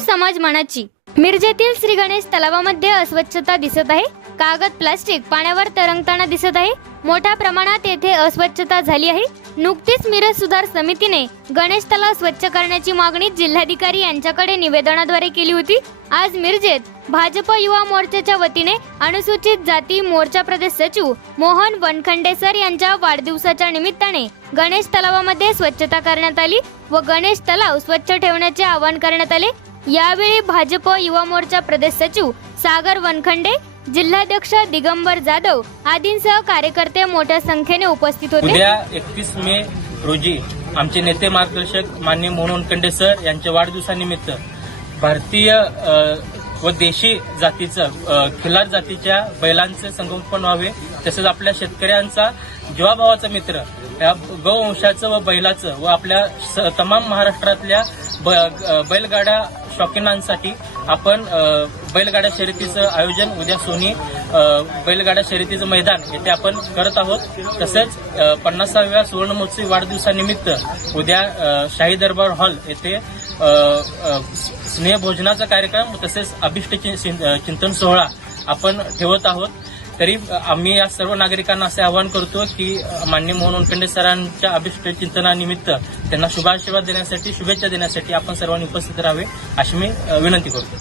समाज मानाची. मिरजेतील श्री गणेश तलावामध्ये अस्वच्छता दिसत आहे. कागद प्लास्टिक पाण्यावर तरंगताना दिसत आहे. मोठ्या प्रमाणात येथे अस्वच्छता झाली आहे. नुकतीच मिरज सुधार समितीने गणेश तलाव स्वच्छ करण्याची मागणी जिल्हाधिकारी यांच्याकडे निवेदनाद्वारे केली होती. आज मिरजेत भाजप युवा मोर्चाच्या वतीने अनुसूचित जाती मोर्चा प्रदेश सचिव मोहन वनखंडे सर यांच्या वाढदिवसाच्या निमित्ताने गणेश तलावामध्ये स्वच्छता करण्यात आली व गणेश तलाव स्वच्छ ठेवण्याचे आवाहन करण्यात आले. यावेळी भाजप युवा मोर्चा प्रदेश सचिव सागर वनखंडे जिल्हाध्यक्ष दिगंबर जाधव आदींसह कार्यकर्ते मोठ्या संख्येने उपस्थित होते. उद्या एकतीस मे रोजी आमचे नेते मार्गदर्शक मान्य मोहन कंडे सर यांच्या वाढदिवसानिमित्त भारतीय व देशी जातीचं खिलार जातीच्या बैलांचे संगोपन व्हावे. तसंच आपल्या शेतकऱ्यांचा जीवाभावाचा मित्र या गौवंशाचं व बैलाचं व आपल्या स- तमाम महाराष्ट्रातल्या ब- शौकीनांसाठी आपण बैलगाड्या शर्यतीचं आयोजन उद्या सोनी बैलगाड्या शर्यतीचं मैदान येथे आपण करत आहोत. तसेच पन्नासाव्या सुवर्ण महोत्सवी वाढदिवसानिमित्त उद्या शाही दरबार हॉल येथे स्नेहभोजनाचा कार्यक्रम तसेच अभिष्ट चिंतन सोहळा आपण ठेवत आहोत. तरी आम्ही या सर्व नागरिकांना असे आवाहन करतो की मान्य माननीय मोहन उनखंडे सरांच्या अभिष्ट चिंतनानिमित्त त्यांना शुभाशीर्वाद देण्यासाठी शुभेच्छा देण्यासाठी आपण सर्वांनी उपस्थित राहावे अशी मी विनंती करतो.